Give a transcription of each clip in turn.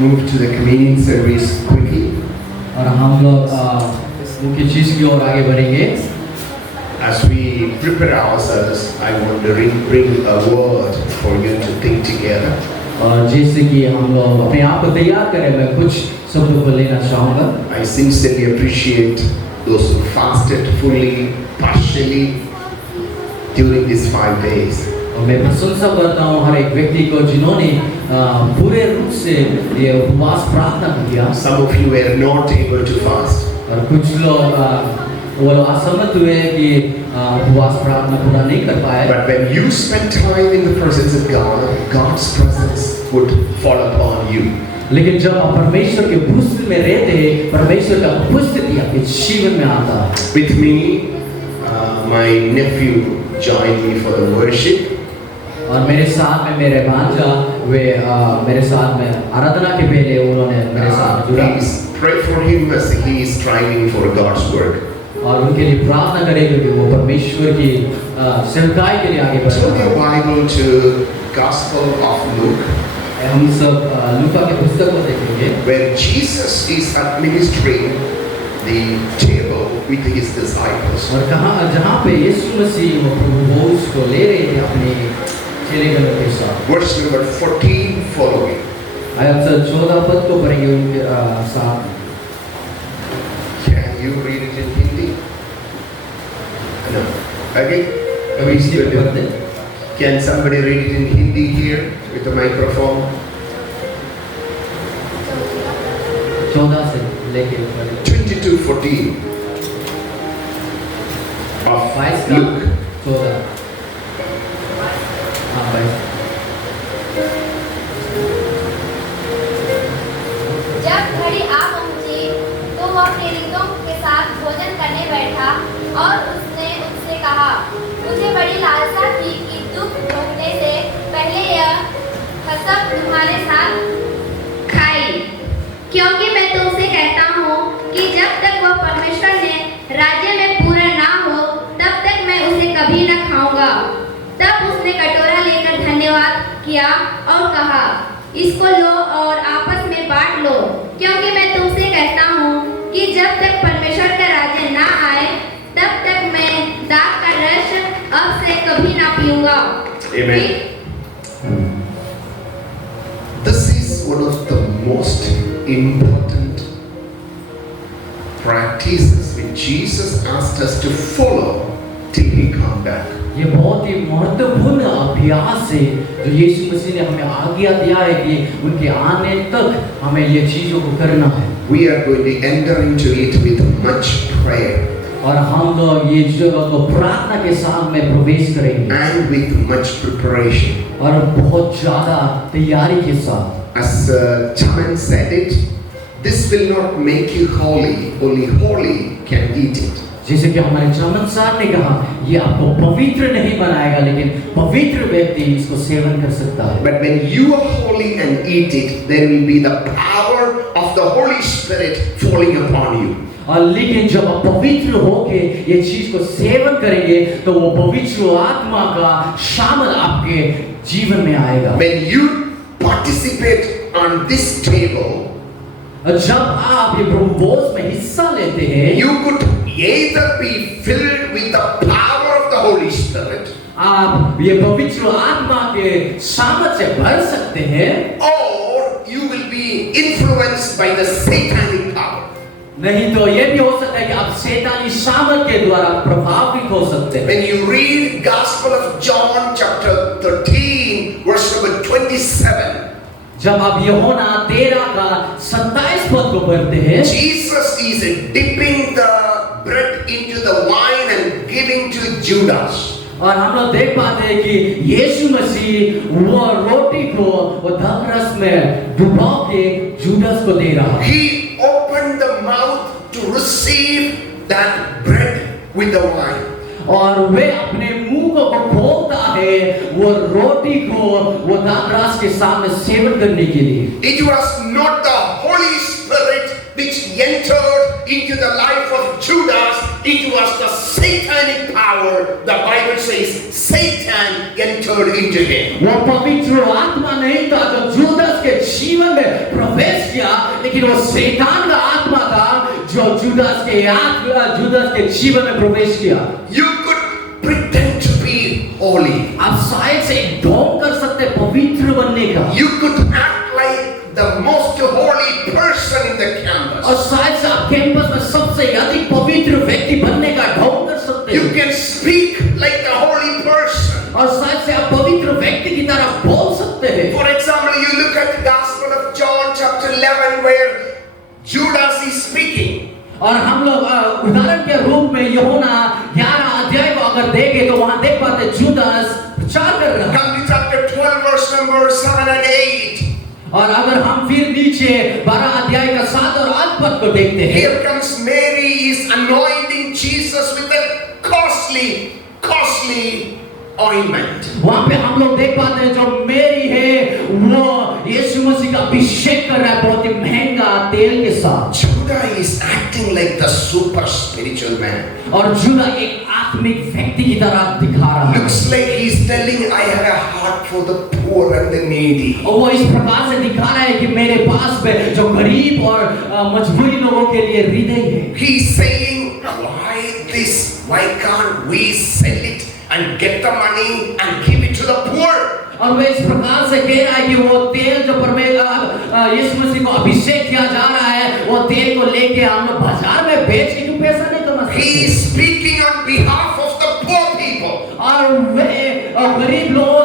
Move to the communion service quickly. और हम लोग मुख्य चीज की ओर आगे बढ़ेंगे। As we prepare ourselves, I want to bring a word for you to think together. और जैसे कि हम लोग अपने आप को तैयार करें, मैं कुछ शब्दों को लेना चाहूँगा। I sincerely appreciate those who fasted fully, partially during these 5 days. और मैं प्रशंसा करता हूँ हर एक व्यक्ति को जिन्होंने पूरे रूप से ये उपवास प्रार्थना किया। Some of you were not able to fast. और कुछ लोग वो लोग असमर्थ हुए कि उपवास प्रार्थना पूरा नहीं कर पाए। But when you spend time in the presence of God, God's presence would fall upon you. लेकिन जब आप परमेश्वर के उपस्थिति में रहते हैं, परमेश्वर का उपस्थिति आपके जीवन में आता है। With me, my nephew joined me for the worship. और मेरे साथ में मेरे भांजा वे मेरे साथ में आराधना के पहले उन्होंने मेरे साथ जुड़ा। Please pray for him as he is striving for God's work. और उनके लिए प्रार्थना करें क्योंकि वो परमेश्वर की सेवकाई के लिए आगे बढ़ Turn रहे your हैं। Bible to Gospel of Luke, हम सब लूका के पुस्तक को देखेंगे, where Jesus is administering the table with his disciples. और जहाँ पे यीशु मसीह वो प्रभु भोज को ले रहे थे अपने चेलेगणों के साथ। Verse number 14 following. आयत 14 पद को पढ़ेंगे उनके साथ। Can you read it in Hindi? No. Okay. कभी इसी पे पढ़ दे। Can somebody read it in Hindi here with a microphone? 14 से लेके 22:14 of 22 का Luke. 14। हाँ 22। जब घड़ी आ पहुंची तो वह प्रेरितों के साथ भोजन करने बैठा और उसने उनसे कहा, मुझे बड़ी लालसा थी कि दुख भोगने से पहले यह कसम तुम्हारे साथ खाई, क्योंकि मैं तुमसे कहता हूँ कि जब तक वह परमेश्वर ने राज्य में पूरा ना हो तब तक मैं उसे कभी न खाऊंगा। तब उसने कटोरा लेकर धन्यवाद किया और कहा, इसको लो और आपस में बांट लो, क्योंकि मैं तुमसे कहता हूँ कि जब तक परमेश्वर का राज्य ना आए तब तक मैं दाख का रस अब से कभी ना पीऊंगा। Amen. This is one of the most important practices which Jesus asked us to follow till he come back. ये बहुत ही महत्वपूर्ण अभ्यास है जो यीशु मसीह ने हमें आज्ञा दिया है कि उनके आने तक हमें ये चीजों को करना है। We are going to enter into it with much prayer और हम लोग ये जगह को प्रार्थना के साथ में प्रवेश करेंगे and with much preparation. और बहुत ज्यादा तैयारी के साथ। As Chaman said it, this will not make you holy, only holy can eat it. जैसे कि हमारे चमन साहब ने कहा, ये आपको पवित्र नहीं बनाएगा, लेकिन पवित्र व्यक्ति इसको सेवन कर सकता है। But when you are holy and eat it, there will be the power of the Holy Spirit falling upon you. और लेकिन जब आप पवित्र होके ये चीज को सेवन करेंगे तो वो पवित्र आत्मा का शामिल आपके जीवन में आएगा। When you participate on this table, जब आप ये प्रभु भोज में हिस्सा लेते हैं, you could either be filled with the power of the Holy Spirit, आप ये पवित्र आत्मा के सामर्थ से भर सकते हैं, or you will be influenced by the satanic power. नहीं तो ये भी हो सकता है कि आप शैतानी सामर्थ के द्वारा प्रभावित हो सकते हैं। When you read Gospel of John chapter 13 verse number 27, जब आप यूहन्ना 13 का 27 पद को पढ़ते हैं, Jesus is dipping the bread into the wine and giving to Judas. और हम लोग देख पाते हैं कि यीशु मसीह वो रोटी को वो द्राक्षरस में डुबा के जुडास को दे रहा है। He opened the mouth to receive that bread with the wine. और वे अपने मुंह को खोलता है वो रोटी को वो द्राक्षरस के सामने सेवन करने के लिए। It was not the Holy Spirit which entered into the life of Judas, it was the satanic power. The Bible says Satan entered into him. वो पवित्र आत्मा नहीं था जो जुदास के जीवन में प्रवेश किया, लेकिन वो शैतान का आत्मा था जो जुदास के जीवन में प्रवेश किया। You could pretend to be holy. आप शायद से ढोंग कर सकते पवित्र बनने का। You could act like the most holy person in the campus. और शायद से आप कैंपस में सबसे अधिक पवित्र व्यक्ति बनने का ढोंग कर सकते You हैं। can speak like the holy person. और शायद से आप पवित्र व्यक्ति की तरह बोल सकते हैं। For example, you look at the Gospel of John chapter 11 where Judas is speaking. और हम लोग उदाहरण के रूप में यूहन्ना 11 अध्याय को अगर देखें तो वहां देख पाते जुदास प्रचार कर रहा है। Come to chapter 12 verse number 7 and 8. और अगर हम फिर नीचे 12 अध्याय का 7 और 8 पद को देखते हैं, Here comes Mary is anointing Jesus with a costly ointment. वहां पे हम लोग देख पाते हैं जो मेरी है वो यीशु मसीह का अभिषेक कर रहा है बहुत ही महंगा तेल के साथ। Judah is acting like the super spiritual man. और जुदा एक आत्मिक व्यक्ति की तरह दिखा रहा है। Looks like he's telling, I have a heart for the poor and the needy. और वो इस प्रकार से दिखा रहा है कि मेरे पास में जो गरीब और मजबूरी लोगों के लिए हृदय है। He's saying, why this? Why can't we sell it and get the money and give it to the poor? और वे इस प्रकार से कह रहा है कि वो तेल जो यीशु मसीह को अभिषेक किया जा रहा है, वो तेल को लेके हम लोग बाजार में बेच के क्यों पैसा नहीं कमा सकते? He is speaking on behalf of the poor people. और वे गरीब लोगों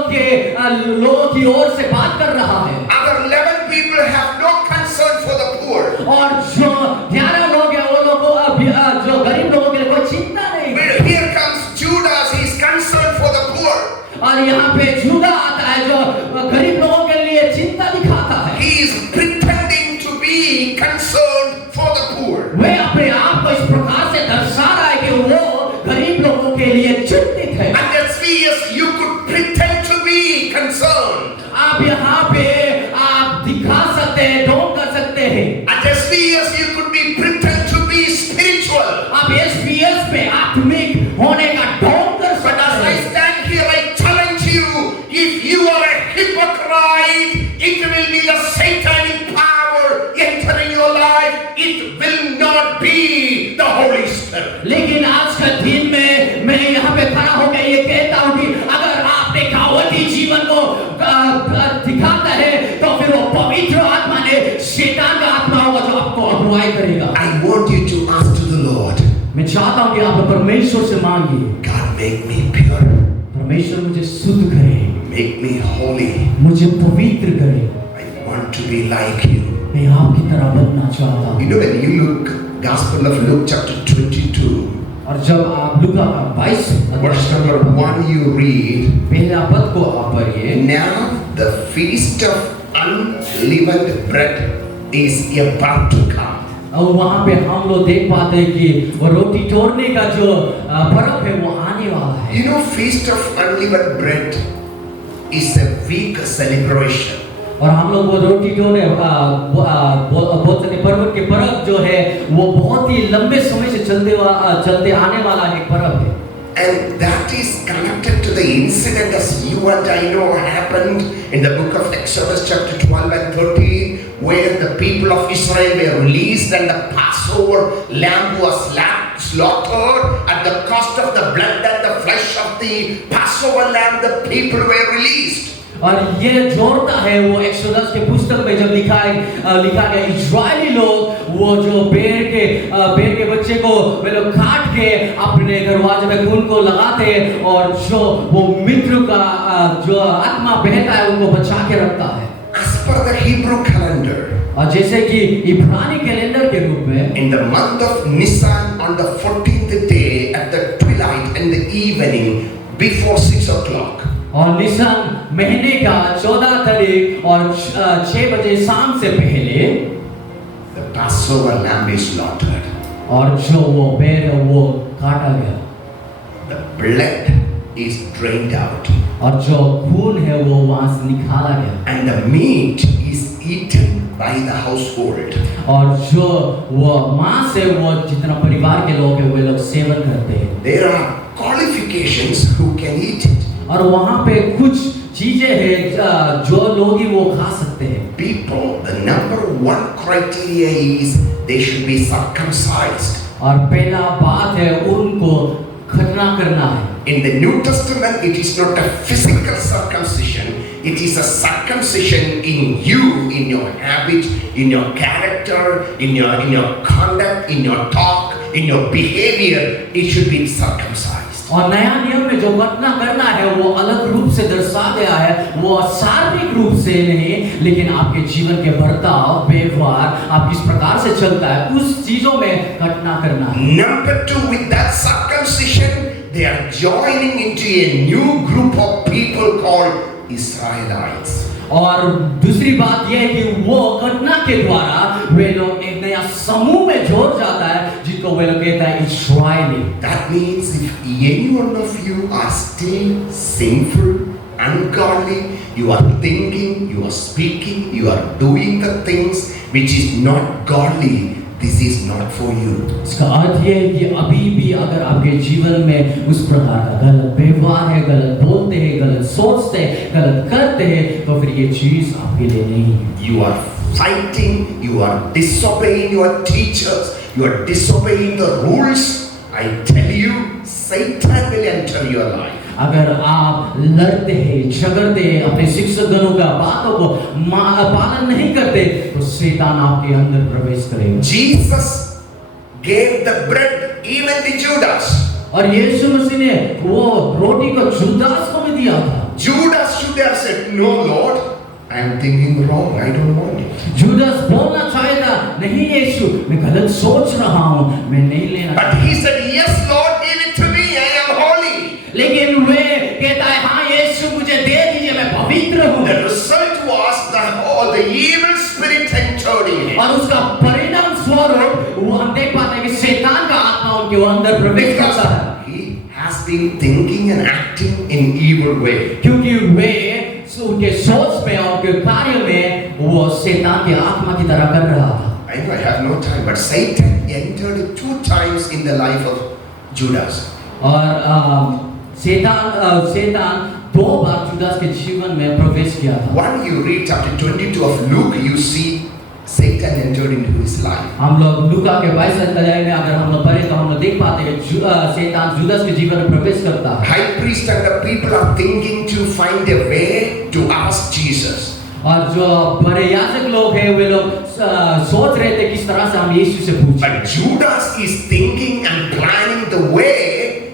की ओर से बात कर रहा है। Other 11 people have no concern for the poor. और जो 11 लोग हैं वो लोगों जो गरीब लोगों के लिए कोई चिंता नहीं। But here comes Judas, he is concerned for the poor. और यहाँ पे जुदा आता है जो गरीब लोगों के लिए चिंता दिखाता है। He is pretending to be concerned for the poor. वे अपने आप को इस प्रकार से दर्शा रहा है कि वो गरीब लोगों के लिए चिंतित है। And that's yes, you could pretend to be concerned. आप यहाँ पे आप दिखा सकते हैं, ढोंग कर सकते हैं। At SPS you could be pretend to be spiritual. आप SPS पे आत्मिक होने का ढोंग कर But as सकते I हैं। stand here, I challenge you, if you are a hypocrite, it will be the satanic power entering your life. It will not be the Holy Spirit. लेकिन आज का दिन में मैं यहाँ पे खड़ा होकर ये कहता हूँ कि अगर आप दिखावटी जीवन को दिखाता है तो फिर वो पवित्र आत्मा ने शैतान का आत्मा होगा जो आपको अगुवाई करेगा। I want you to ask to the Lord, मैं चाहता हूँ कि आप परमेश्वर से मांगिए, God make me pure, परमेश्वर मुझे शुद्ध करे, make me holy. मुझे पवित्र करे, I want to be like you. मैं आपकी तरह बनना चाहता हूँ। You know, when you look Gospel of Luke chapter 22, और जब आप लूका का 22 verse number 1 you read, पहला पद को आप पढ़िए। now the feast of unleavened bread is about to come. और वहाँ पे हम लोग देख पाते हैं कि वो रोटी तोड़ने का जो पर्व है वो आने वाला है। You know, feast of unleavened bread is a week celebration. और हम लोग वो रोटी तोड़ने बोलते पर्व के पर्व जो है वो बहुत ही लंबे समय से चलते आने वाला एक पर्व है। And that is connected to the incident as you and I know happened in the book of Exodus chapter 12 and 13, where the people of Israel were released and the Passover lamb was slaughtered. At the cost of the blood and the flesh of the Passover lamb, the people were released. और ये जोड़ता है वो एक्सोडस के पुस्तक में जब लिखा गया इस्राएली लोग वो जो पेड़ के बच्चे को वे लोग काट के अपने दरवाजे में खून को लगाते और जो वो मित्र का जो आत्मा बहता है उनको बचा के रखता है। As per the Hebrew calendar, और जैसे कि इब्रानी कैलेंडर के रूप में in the month of Nisan on the 14th day at the twilight in the evening before 6 o'clock. और निसान महीने का 14 तारीख और 6 बजे शाम से पहले The Passover lamb is slaughtered. और जो वो बैल वो काटा गया। The blood is drained out. और जो खून है वो वहां से निकाला गया। And the meat is eaten by the household. और जो वो माँ से वो जितना परिवार के लोग हैं वे लोग सेवन करते हैं। There are qualifications who can eat it. और वहाँ पे कुछ चीजें हैं जो लोग ही वो खा सकते हैं। People, the number one criteria is they should be circumcised. और पहला बात है उनको खतना करना है। In the New Testament, it is not a physical circumcision. It is a circumcision in you, in your habit, in your character, in your conduct, in your talk, in your behavior. It should be circumcised. और नया नियम में जो खतना करना है वो अलग रूप से दर्शा गया है, वो शारीरिक रूप से नहीं, लेकिन आपके जीवन के बर्ताव, व्यवहार, आप किस प्रकार से चलता है, उस चीजों में खतना करना है। Number two, with that circumcision, they are joining into a new group of people called Israelites. और दूसरी बात यह है कि वो घटना के द्वारा वे लोग एक नया समूह में जोड़ जाता है जिनको वे लोग कहता है इस्राएली। That means if any one of you are still sinful, ungodly, you are thinking, you are speaking, you are doing the things which is not godly, this is not for you. इसका अर्थ यह है कि अभी भी अगर आपके जीवन में उस प्रकार का गलत व्यवहार है, गलत बोलते हैं, गलत सोचते हैं, गलत करते हैं, तो फिर ये चीज आपके लिए नहीं है। You are fighting, you are disobeying your teachers, you are disobeying the rules. I tell you, Satan will enter your life. अगर आप लड़ते हैं, झगड़ते हैं, अपने शिक्षकगणों का बातों को पालन नहीं करते, तो शैतान आपके अंदर प्रवेश करेगा। Jesus gave the bread even to Judas. और यीशु मसीह ने वो रोटी को जुदास को भी दिया था। Judas should have said, "No, Lord, I am thinking wrong. I don't want it." Judas बोलना चाहे था, नहीं यीशु, मैं गलत सोच रहा हूँ, मैं नहीं लेना। But he said, "Yes, Lord, give it to me. I am holy." लेकिन वे कहता है, हाँ यीशु मुझे दे दीजिए, मैं पवित्र हूँ। The result was the evil spirit entered in him. और उसका परिणाम स्वरूप वो हम देख पाते हैं कि शैतान का आत्मा उनके अंदर प्रवेश करता है। He has been thinking and acting in evil way. क्योंकि वे उनके सोच में और उनके कार्य में वो शैतान की आत्मा की तरह कर रहा था। I know I have no time, but Satan entered 2 times in the life of Judas. और शैतान 2 बार जुदास के जीवन में प्रवेश किया था। When you read chapter 22 of Luke, you see Satan entered into his life. हम लोग लूका के 22 अध्याय में अगर हम लोग पढ़े तो हम लोग देख पाते हैं कि शैतान जुदास के जीवन में प्रवेश करता है। High priest and the people are thinking to find a way to ask Jesus. और जो बड़े याजक लोग हैं वे लोग सोच रहे थे किस तरह से हम यीशु से पूछें। But Judas is thinking and planning the way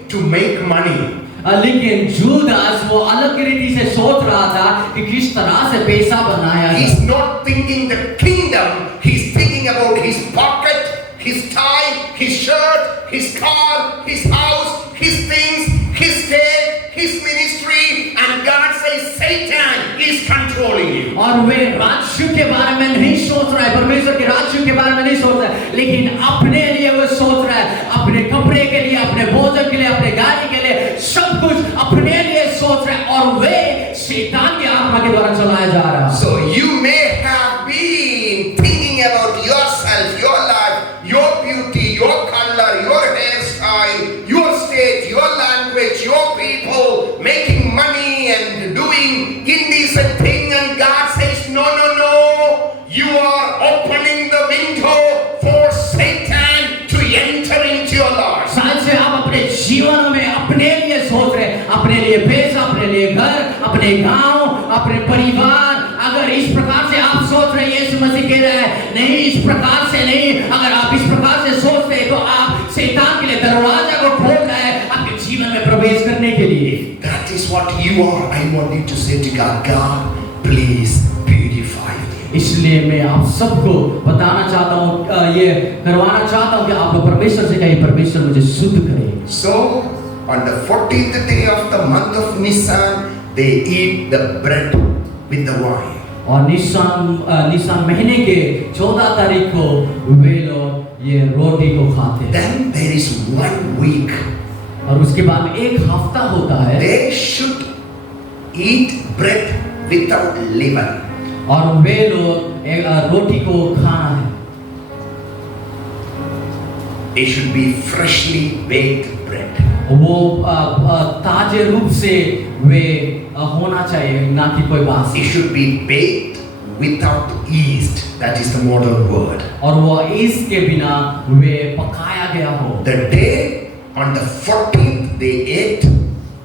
to make money. लेकिन जुदास वो अलग रीति से सोच रहा था कि किस तरह से पैसा बनाया जाए। He's not thinking the kingdom, he's thinking about his pocket, his tie, his shirt, his car, his house, his things, his state, his ministry, and God says Satan is controlling you. और वे राज्य के बारे में नहीं सोच रहा है, परमेश्वर के राज्य के बारे में नहीं सोच रहा है, लेकिन अपने लिए वो सोच रहा है, अपने कपड़े के लिए, अपने भोजन के लिए, अपने गाड़ी के लिए, सब कुछ अपने लिए सोच रहा है और वे शैतान की आत्मा के द्वारा चलाया जा रहा है। So you may have been thinking about yourself, your life, your beauty, your color, your hairstyle, your state, your language, your people, making money and doing indecent thing, and God says, no, no, no. You are opening the window for Satan to enter into your life. शायद से आप अपने जीवन में अपने लिए सोच रहे हैं, अपने लिए पैसा, अपने लिए घर, अपने गांव, अपने परिवार। अगर इस प्रकार से आप सोच रहे हैं, यीशु मसीह कह रहा है नहीं, इस प्रकार से नहीं। अगर आप इस प्रकार से सोचते हैं तो आप शैतान के लिए दरवाजा को खोल रहे हैं आपके जीवन में प्रवेश करने के लिए। That is what you are. I want you to say to God, God, please purify me. इसलिए मैं आप सबको बताना चाहता हूँ, ये करवाना चाहता हूँ कि आप परमेश्वर से कहिए, परमेश्वर मुझे शुद्ध करे। So on the 14th day of the month of Nisan, they eat the bread with the wine. और निसान महीने के 14 तारीख को वे लोग ये रोटी को खाते हैं। Then there is 1 week. और उसके बाद में 1 हफ्ता होता है। They should eat bread without leaven. और वे लोग रोटी को खाना है। It should be freshly baked bread. वो ताजे रूप से वे होना चाहिए, ना कि कोई बासी। It should be baked without yeast. That is the modern word. और वो ईस्ट के बिना वे पकाया गया हो। The day on the 14th they ate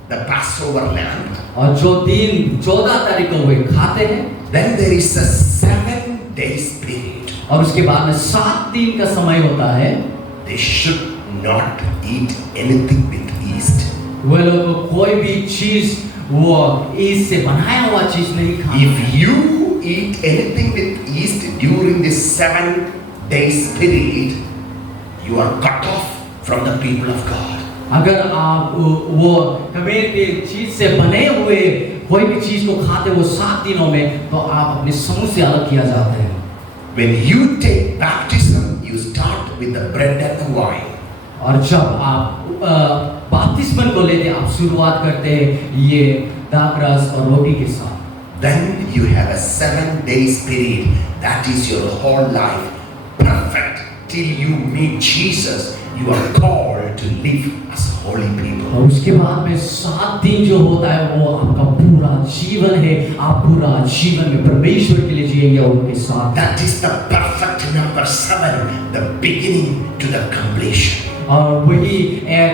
the Passover lamb. और जो दिन 14 तारीख को वे खाते हैं, Then there is a 7 days period. और उसके बाद में 7 दिन का समय होता है। They should not eat anything with yeast. वे लोग कोई भी चीज वो ईस्ट से बनाया हुआ चीज नहीं खाना। If you eat anything with yeast during this 7 days period, you are cut off from the people of God. अगर आप वो खमीर की चीज से बने हुए कोई भी चीज को खाते वो 7 दिनों में, तो आप अपने समूह से अलग किया जाते हैं। When you take baptism, you start with the bread and the wine. और जब आप बपतिस्मन को लेते आप शुरुआत करते हैं ये दाख रस और रोटी के साथ। Then you have a 7 days period. That is your whole life. Perfect. Till you meet Jesus, you are called to live as holy people. और उसके बाद में 7 दिन जो होता है वो आपका पूरा जीवन है। आप पूरा जीवन में परमेश्वर के लिए जिएंगे और उनके साथ। That is the perfect number 7, the beginning to the completion. और वही एक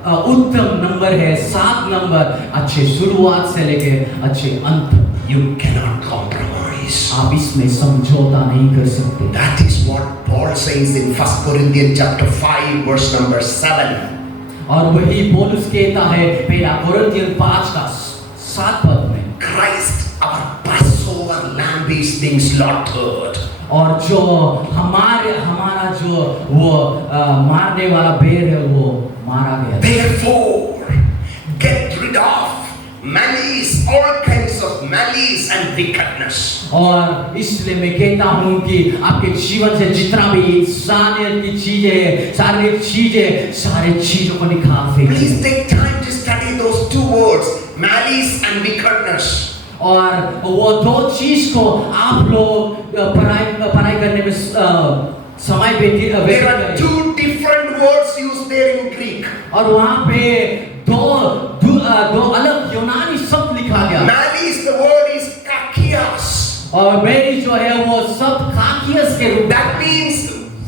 उत्तम नंबर है 7 नंबर, अच्छे शुरुआत से लेके अच्छे अंत। You cannot compromise. आप इसमें समझौता नहीं कर सकते। That is what Paul says in 1 Corinthians chapter 5 verse number 7. और वही पौलुस कहता है पहला कोरिन्थियन 5 का 7 पद में, Christ, our Passover lamb is being slaughtered. और जो हमारा जो वो मारने वाला भेड़ है वो मारा गया। Therefore, get rid of malice, all kinds of malice and wickedness. और इसलिए मैं कहता हूँ कि आपके जीवन से जितना भी इंसानियत की चीजें हैं, शारीरिक चीजें, सारे चीजों को निकाल फेंकिए। Please take time to study those 2 words, malice and wickedness. और वो 2 चीज को आप लोग पढ़ाई करने में समय There are व्यतीत 2 different words used there in Greek. और वहाँ पे दो अलग यूनानी शब्द लिखा गया। Malice, the word is kakias. और मेरी जो है वो शब्द काकियस के रूप में, That means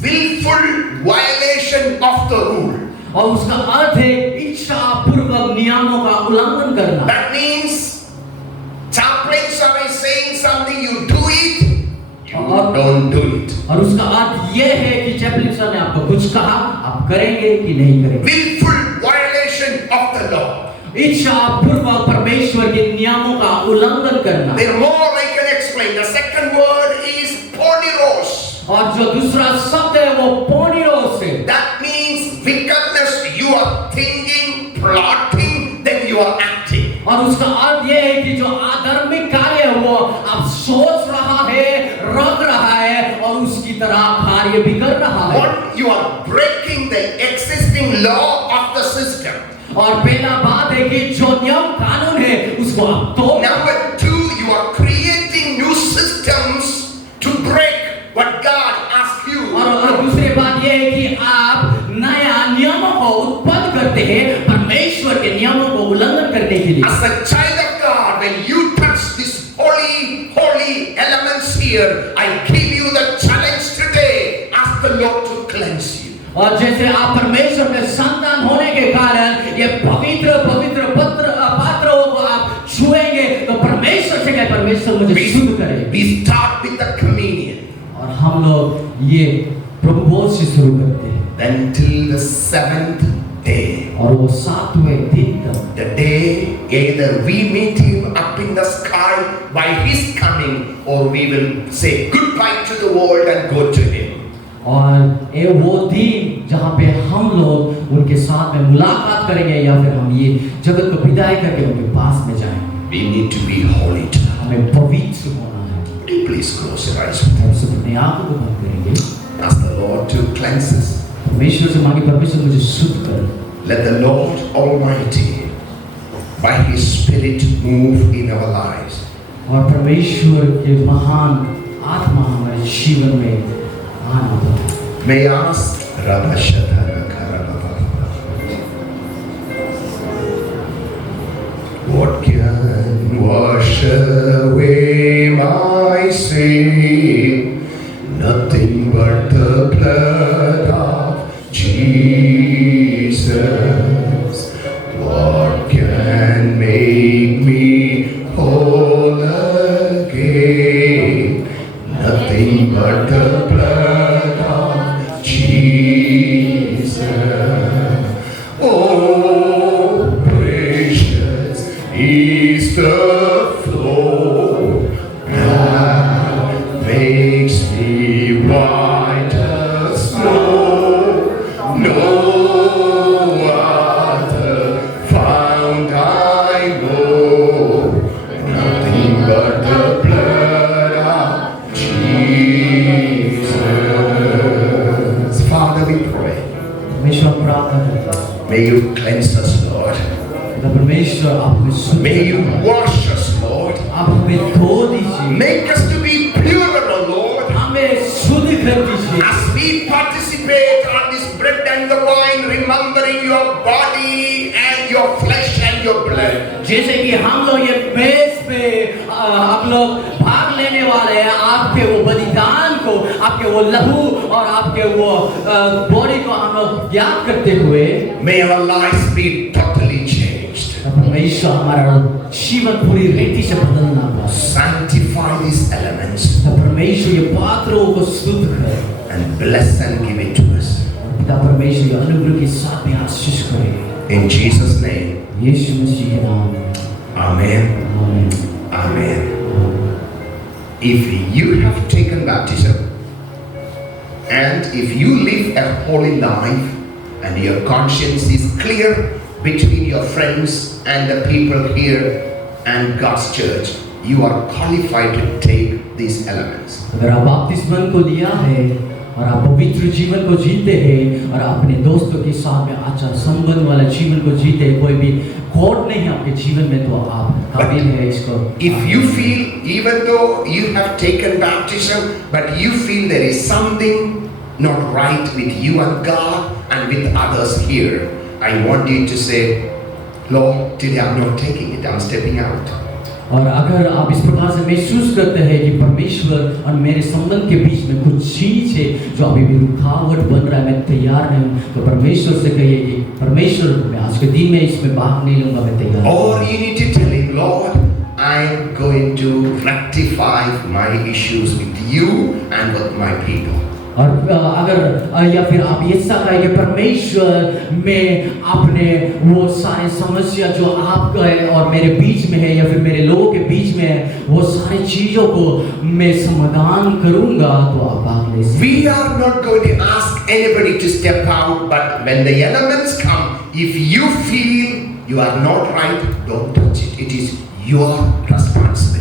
willful violation of the rule. और उसका अर्थ है इच्छा पूर्वक नियमों का उल्लंघन करना। That means chaplains are saying something, you do it, you don't do it. और उसका अर्थ ये है कि चैपलिन सर ने आपको कुछ कहा, आप करेंगे कि नहीं करेंगे। Willful violation of the law. इच्छा पूर्वक परमेश्वर के नियमों का उल्लंघन करना। There more I can explain. The second word is poniros. और जो दूसरा शब्द है वो पोनिरोस है। That means wickedness. You are thinking, plotting, then you are acting. और उसका अर्थ ये है कि जो अधर्मिक कार्य है वो आप सोच रहा है, रख रहा है और उसकी तरह कार्य भी कर रहा है। What you are breaking the existing law of the system. और पहला बात है कि जो नियम कानून है उसको आप तोड़। Number 2, you are creating new systems to break what God asked you. और दूसरी बात ये है कि आप नया नियमों को उत्पन्न करते हैं परमेश्वर के नियमों को उल्लंघन करने के लिए। As a child of God, when you touch this holy elements here, I give you the challenge today. Ask the Lord to cleanse you. और जैसे आप परमेश्वर में संतान होने के कारण ये पवित्र पात्रों को आप छुएंगे तो परमेश्वर से कहे परमेश्वर मुझे शुद्ध करे। We start with the communion. और हम लोग ये प्रभु भोज से शुरू करते हैं। Then till the 7th day. और वो 7वें दिन तक, The day either we meet him up in the sky by his coming, or we will say goodbye to the world and go to him. और ये वो दिन जहाँ पे हम लोग उनके साथ में मुलाकात करेंगे या फिर हम ये जगत को विदाई करके उनके पास में जाएंगे। We need to be holy tonight. हमें पवित्र होना है। Would you please close your eyes with me? हम सब अपने आंखों को बंद करेंगे। Ask the Lord to cleanse us. परमेश्वर से मांगे परमेश्वर मुझे शुद्ध कर। Let the Lord Almighty, by His Spirit, move in our lives. और परमेश्वर के महान आत्मा हमारे जीवन में आना हो। May I ask Rabba Shadhana Karababa, what can wash away my sin? Nothing but the blood of Jesus. What can make me whole again? Nothing but the blood of Jesus. Oh, precious is the flow that makes me white as snow. No other found I know. Nothing but the blood of Jesus. Father, we pray. परमेश्वर प्रार्थना करता हूँ May you cleanse us, Lord. कि परमेश्वर आप हमें शुद्ध May you करें। wash us, Lord. आप हमें धो दीजिए, Make us to be pure, O Lord. हमें शुद्ध कर दीजिए। As we participate on this bread and the wine, remembering your body and your flesh and your blood. जैसे कि हम लोग ये मेज पे हम लोग भाग लेने वाले हैं, आपके वो बलिदान को, आपके वो लहू और आपके वो बॉडी को हम लोग याद करते हुए, May our lives be totally changed. परमेश्वर हमारा जीवन पूरी रीति से बदलना पाए। Sanctify these elements परमेश्वर ये पात्रों को शुद्ध करे, and bless and give it to us. पिता परमेश्वर ये अनुग्रह के साथ में आशीष करे। In Jesus' name, यीशु मसीह के नाम में, Amen. आमीन। Amen. If you have taken baptism and if you live a holy life and your conscience is clear between your friends and the people here and God's church, you are qualified to take these elements. अगर आप बपतिस्मन को लिया है और आप पवित्र जीवन को जीते हैं और अपने दोस्तों के साथ में आचार संबंध वाला जीवन को जीते हैं, कोई भी खोट नहीं है आपके जीवन में, तो आप काबिल है इसको। If you feel, even though you have taken baptism, but you feel there is something not right with you and God and with others here, I want you to say, Lord, today I'm not taking it, I'm stepping out. और अगर आप इस प्रकार से महसूस करते हैं कि परमेश्वर और मेरे संबंध के बीच में कुछ चीज है जो अभी भी रुकावट बन रहा है, मैं तैयार नहीं हूँ, तो परमेश्वर से कहिए कि परमेश्वर, मैं आज के दिन में इसमें भाग नहीं लूंगा, मैं तैयार हूँ। Or you need to tell him, Lord, I'm going to rectify my issues with you and with my people. और अगर या फिर आप ऐसा कहेंगे, परमेश्वर मैं अपने वो सारे समस्या जो आपका है और मेरे बीच में है या फिर मेरे लोगों के बीच में है, वो सारी चीजों को मैं समाधान करूंगा, तो आप भाग ले सकते। We are not going to ask anybody to step out, but when the elements come, if you feel you are not right, don't touch it. It is your responsibility.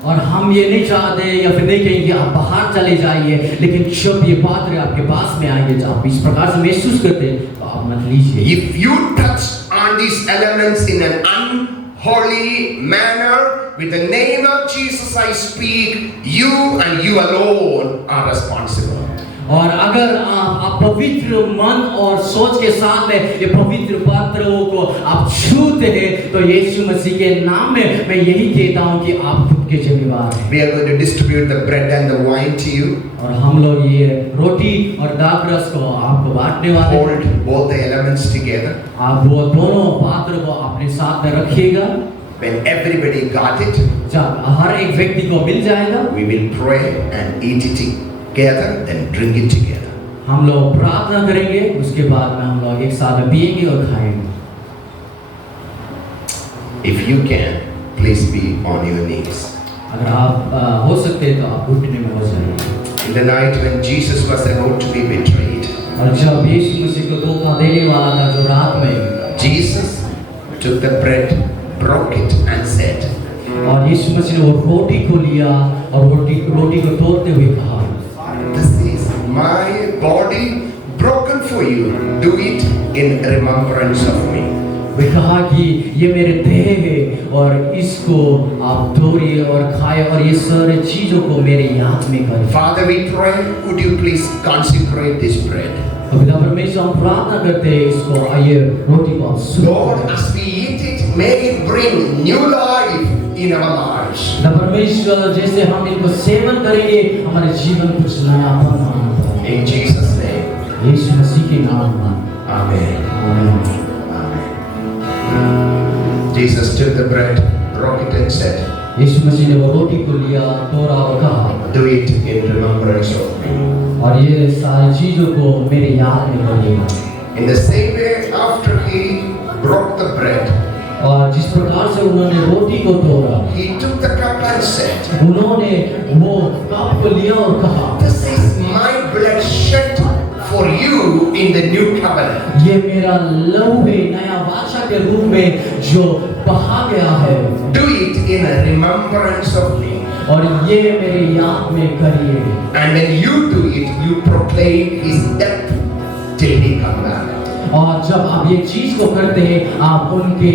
और हम ये नहीं चाहते या फिर नहीं कहेंगे आप बाहर चले जाइए, लेकिन जब ये पात्र आपके पास में आएंगे, जब आप इस प्रकार से महसूस करते हैं, तो आप मत लीजिए। If you touch on these elements in an unholy manner, with the name of Jesus I speak, you and you alone are responsible. और अगर आप पवित्र मन और सोच के साथ में ये पवित्र पात्रों को आप छूते हैं, तो यीशु मसीह के नाम में मैं यही कहता हूँ कि आप खुद के जिम्मेदार हैं। We are going to distribute the bread and the wine to you. और हम लोग ये रोटी और दाखरस को आपको बांटने वाले हैं। Hold both the elements together. आप वो दोनों पात्र को अपने साथ में रखिएगा। When everybody got it, जब हर एक व्यक्ति को मिल जाएगा, we will pray and eat it together, then drink it together. हम लोग प्रार्थना करेंगे, उसके बाद में हम लोग एक साथ पिएंगे और खाएंगे। If you can, please be on your knees. अगर आप हो सकते हैं तो आप घुटने में हो जाइए। In the night when Jesus was about to be betrayed, और जब यीशु मसीह को धोखा देने वाला था, जो रात में Jesus took the bread, broke it, and said, और यीशु मसीह ने वो रोटी को लिया और रोटी को तोड़ते हुए कहा, "This is my body broken for you. Do it in remembrance of me." वे कहा कि ये मेरे देह है और इसको आप तोड़िए और खाए और ये सारे चीजों को मेरे याद में करें। Father, we pray, would you please consecrate this bread? पिता परमेश्वर हम प्रार्थना करते हैं इसको आइए रोटी को आप शुद्ध Lord, करें। as we eat it, may it bring new life in our lives. पिता परमेश्वर जैसे हम इनको सेवन करेंगे हमारे जीवन कुछ नयापन आना पाए। In Jesus' name. यीशु मसीह के नाम में Amen. आमीन। Amen. Jesus took the bread, broke it and said, यीशु मसीह ने वो रोटी को लिया, तोड़ा और कहा, do it in remembrance of me. और ये सारी चीजों को मेरे याद में करिएगा। In the same way, after he broke the bread, और जिस प्रकार से उन्होंने रोटी को तोड़ा, he took the cup and said, उन्होंने वो कप को लिया और कहा, this is my blood shed for you in the new covenant. ये मेरा लहू है नया वाचा के रूप में जो बहा गया है, Do it in remembrance of me. और ये मेरे याद में करिए। And when you do it, you proclaim his death till he come back. और जब आप ये चीज को करते हैं, आप उनके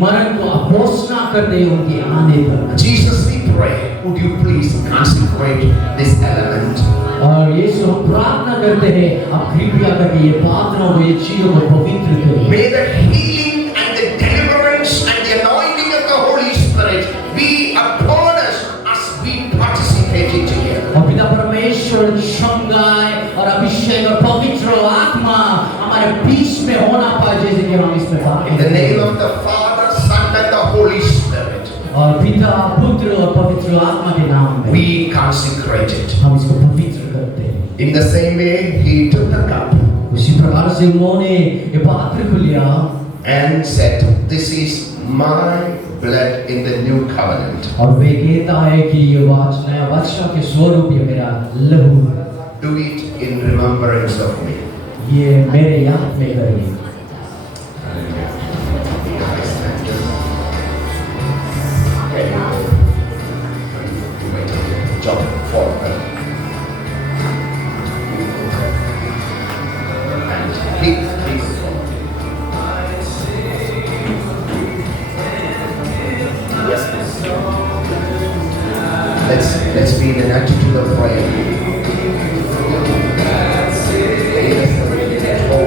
मरण को आप घोषणा करते हैं उनके आने तक। Jesus, we pray, would you please consecrate this element? और यीशु हम प्रार्थना करते हैं, आप कृपया करके ये पात्रों को, ये चीजों को पवित्र करें। May the healing and the deliverance and the anointing of the Holy Spirit be upon us as we participate in together. और पिता परमेश्वर क्षमगाय और अभिषेक और पवित्र आत्मा हमारे बीच में होना पाए जैसे कि हम इसमें भाग In the name of the Father, Son and the Holy Spirit, और पिता पुत्र और पवित्र आत्मा के नाम में we consecrate it. हम इसको पवित्र करते हैं। In the same way, he took the cup उसी प्रकार से उन्होंने ये पात्र को लिया and said, this is my blood in the new covenant. और वे कहता है कि ये नया वचन के स्वरूप ये मेरा लहू है, Do it in remembrance of me. ये मेरे याद में करिए। Okay. You may jump forward. And keep forward. Yes, please. Let's be in an attitude of prayer. Oh.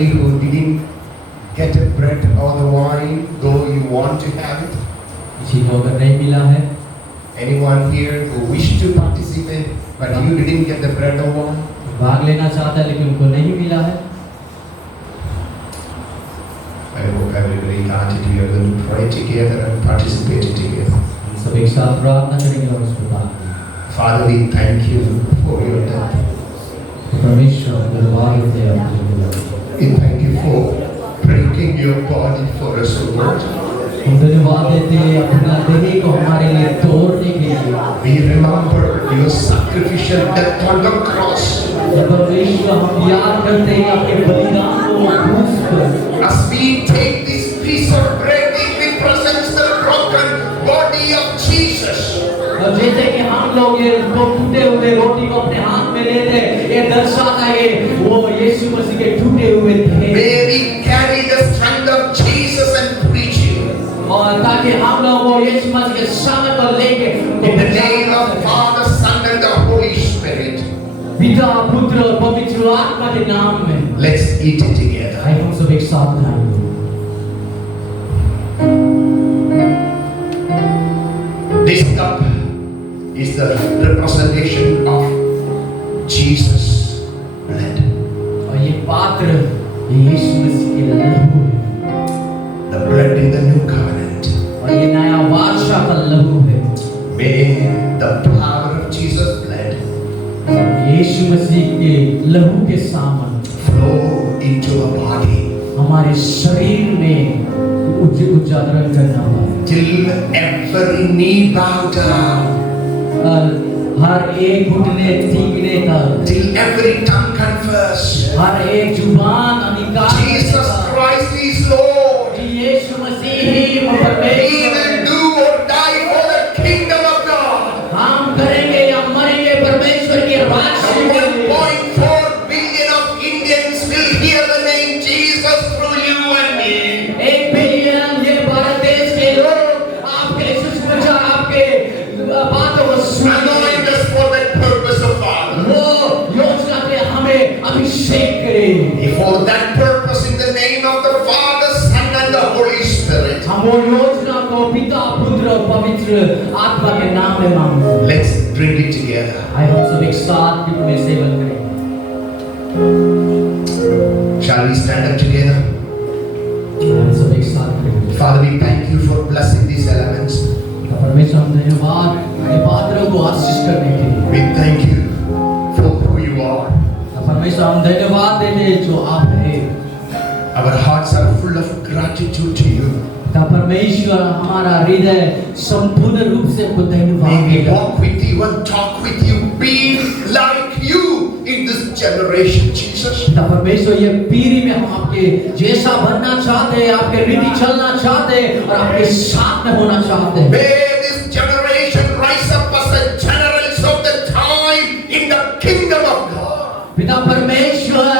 anybody who didn't get a bread or the wine, though you want to have it? किसी को अगर नहीं मिला है, Anyone here who wished to participate, but you didn't get the bread or wine? भाग लेना चाहता है लेकिन उनको नहीं मिला है? I hope everybody got it. We are going to pray together and participate together. हम सब एक साथ प्रार्थना करेंगे और उसको भाग लेंगे। Father, we thank you for your death. परमेश्वर धन्यवाद देते हैं आपको। We thank you for breaking your body for us, O Lord. हम धन्यवाद देते हैं अपना देह को हमारे लिए तोड़ने के लिए। We remember your sacrificial death on the cross. जब परमेश्वर हम याद करते हैं अपने बलिदान को क्रूस पर, As we take this piece of bread, it represents the broken body of Jesus. और जैसे कि हम लोग ये टूटे हुए रोटी को अपने हाथ में लेते हैं, ये दर्शाता है वो यीशु मसीह के टूटे हुए देह। May we carry the strength of Jesus and preach you. और ताकि हम लोग वो यीशु मसीह के सामने को लेके In the name of Father, Son, and the Holy Spirit. पिता, पुत्र और पवित्र आत्मा के नाम में Let's eat it together. आइए हम सब एक साथ खाएंगे। This cup is the representation of Jesus' blood. और ये पात्र ये यीशु मसीह के लहू है The blood in the new covenant. और ये नया वाचा का लहू है। May the power of Jesus' blood यीशु मसीह के लहू के सामन flow into our body हमारे शरीर में उजागर करना पाए। till every knee bow down, हर एक घुटने टीकने तक, till every tongue confess हर एक जुबान अंगीकार Jesus Christ is Lord. कि यीशु मसीह ही We परमेश्वर will है। do or die for the kingdom of God. हम करेंगे या मरेंगे परमेश्वर के राज्य The के लिए। 1.4 billion of Indians will hear the name Jesus through you and me. 1 बिलियन ये भारत देश के लोग आपके सुसमाचार आपके बातों को सुनेंगे। Anoint us for that purpose of Father. वो योजना पे हमें अभिषेक करे। For that purpose, in the name of the Father, Son, and the Holy Spirit. हम वो योजना को पिता पुत्र और पवित्र आत्मा के नाम में मांगते हैं। Let's drink it together. आइए हम सब एक साथ में सेवन करेंगे। Shall we stand up together? हम सब एक साथ करेंगे। Father, we thank you for blessing these elements. परमेश्वर हम धन्यवाद ये पात्रों को आशीष करने के लिए। We thank you for who you are. परमेश्वर हम धन्यवाद देते हैं जो आप हैं। Our hearts are full of gratitude to you. ता परमेश्वर हमारा हृदय संपूर्ण रूप से आपको धन्यवाद May we देता है। walk with you and talk with you, be like you in this generation, Jesus. ता परमेश्वर ये पीढ़ी में हम आपके जैसा बनना चाहते हैं, आपके रीति चलना चाहते हैं और आपके साथ में होना चाहते हैं। May this generation rise up as the generals of the time in the kingdom of God. पिता परमेश्वर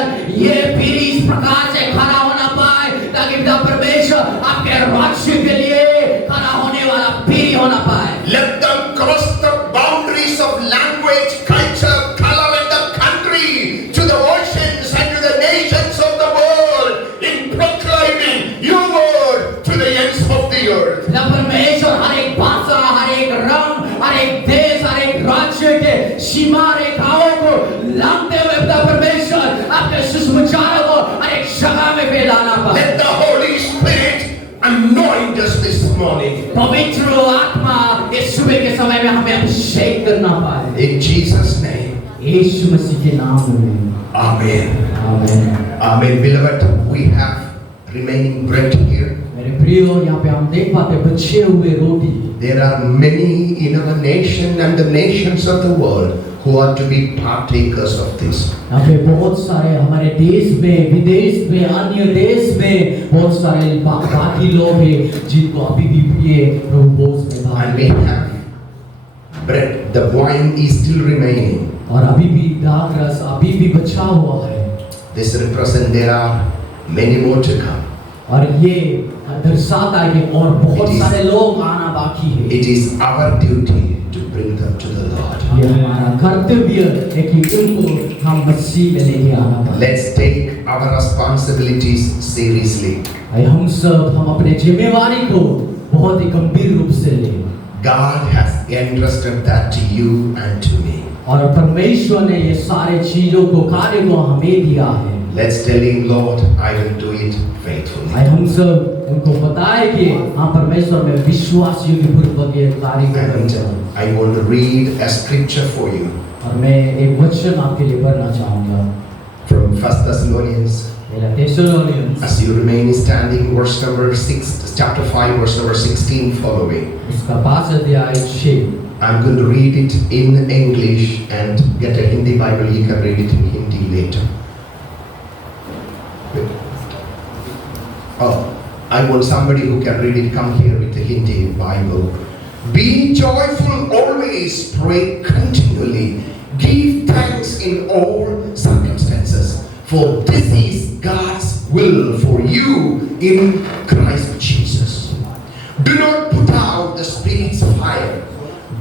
ये पीढ़ी इस प्रकार से खड़ा होना पाए ताकि पिता परमेश्वर आपके राज्य के लिए खड़ा होने वाला पीढ़ी होना पाए। Let them cross the boundaries of language, culture, color, and the country to the oceans and to the nations of the world in proclaiming your word to the ends of the earth. पिता परमेश्वर हर एक भाषा, हर एक रंग, हर एक देश, हर एक राज्य के सीमा रेखाओं को लांघते हुए पिता परमेश्वर आपके सुसमाचारों को हर एक जगह में फैलाना पाए। Let the Holy Spirit anoint us this morning. पवित्र आत्मा इस सुबह के समय में हमें अभिषेक करना पाए। In Jesus' name. यीशु मसीह के नाम में Amen. आमीन। Amen. Beloved, we have remaining bread here. मेरे प्रियो यहाँ पे हम देख पाते हैं बचे हुए रोटी। There are many in our nation and the nations of the world who are to be partakers of this. यहाँ पे बहुत सारे हमारे देश में, विदेश में, अन्य देश में बहुत सारे बाकी लोग हैं जिनको अभी भी ये प्रभु भोज में And we have bread. The wine is still remaining. और अभी भी दाग रस अभी भी बचा हुआ है। This represents there are many more to come. और ये दर्शाता है कि और बहुत It is- सारे लोग आना बाकी है। It is our duty to bring them to the Lord. ये हमारा कर्तव्य है कि उनको हम मसीह में लेके आना पड़े। Let's take our responsibilities seriously. आइए हम अपने जिम्मेवारी को बहुत ही गंभीर रूप से लें। God has entrusted that to you and to me. और परमेश्वर ने ये सारे चीजों को कार्य को हमें दिया है। Let's tell him, Lord, I will do it faithfully. आइए हम सब उनको बताए कि हाँ परमेश्वर में विश्वास योग्य पूर्वक ये कार्य And करेंगे। I want to read a scripture for you और मैं एक वचन आपके लिए पढ़ना चाहूँगा from 1 Thessalonians. मेरा Thessalonians As you remain standing, verse number 6, chapter 5, verse number 16 following. उसका 5 अध्याय 6। I'm going to read it in English and get a Hindi Bible. You can read it in Hindi later. Oh, I want somebody who can read it. Come here with the Hindi Bible. Be joyful always, pray continually, give thanks in all circumstances, for this is God's will for you in Christ Jesus. Do not put out the Spirit's fire.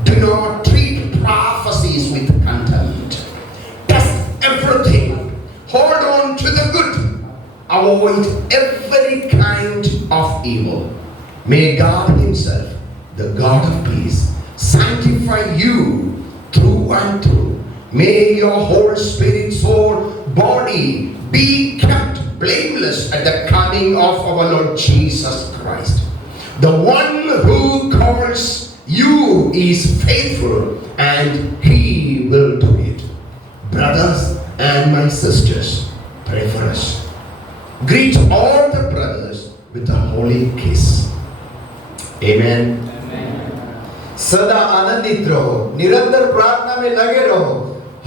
Do not treat prophecies with contempt. Test everything. Hold on to the good. Avoid every kind of evil. May God Himself, the God of peace, sanctify you through and through. May your whole spirit, soul, body be kept blameless at the coming of our Lord Jesus Christ. The one who calls you is faithful, and He will do it. Brothers and my sisters, pray for us. Greet all the brothers with a holy kiss. Amen. सदा आनंदित रहो, निरंतर प्रार्थना में लगे रहो,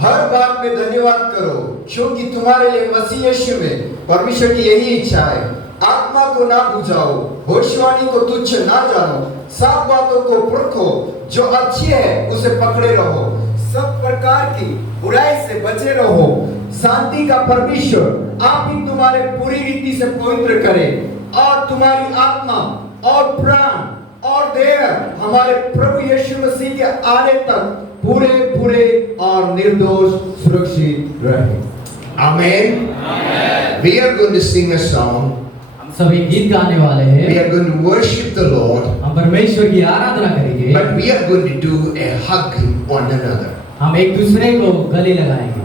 हर बात में धन्यवाद करो, क्योंकि तुम्हारे लिए मसीह यीशु में परमेश्वर की यही इच्छा है। आत्मा को ना बुझाओ, भविष्यवाणी को तुच्छ ना जानो, सब बातों को परखो, जो अच्छी है उसे पकड़े रहो, सब प्रकार की बुराई से बचे रहो। शांति का परमेश्वर आप ही तुम्हारे पूरी रीति से पवित्र करे और तुम्हारी आत्मा और प्राण और देह हमारे प्रभु यीशु मसीह के आने तक पूरे पूरे और निर्दोष सुरक्षित रहे। Amen. We are going to sing a song. हम सब एक गीत गाने वाले We हैं। are going to worship the Lord, हम परमेश्वर की आराधना करेंगे। but we are going to do a hug one another. हम एक दूसरे को गले लगाएंगे।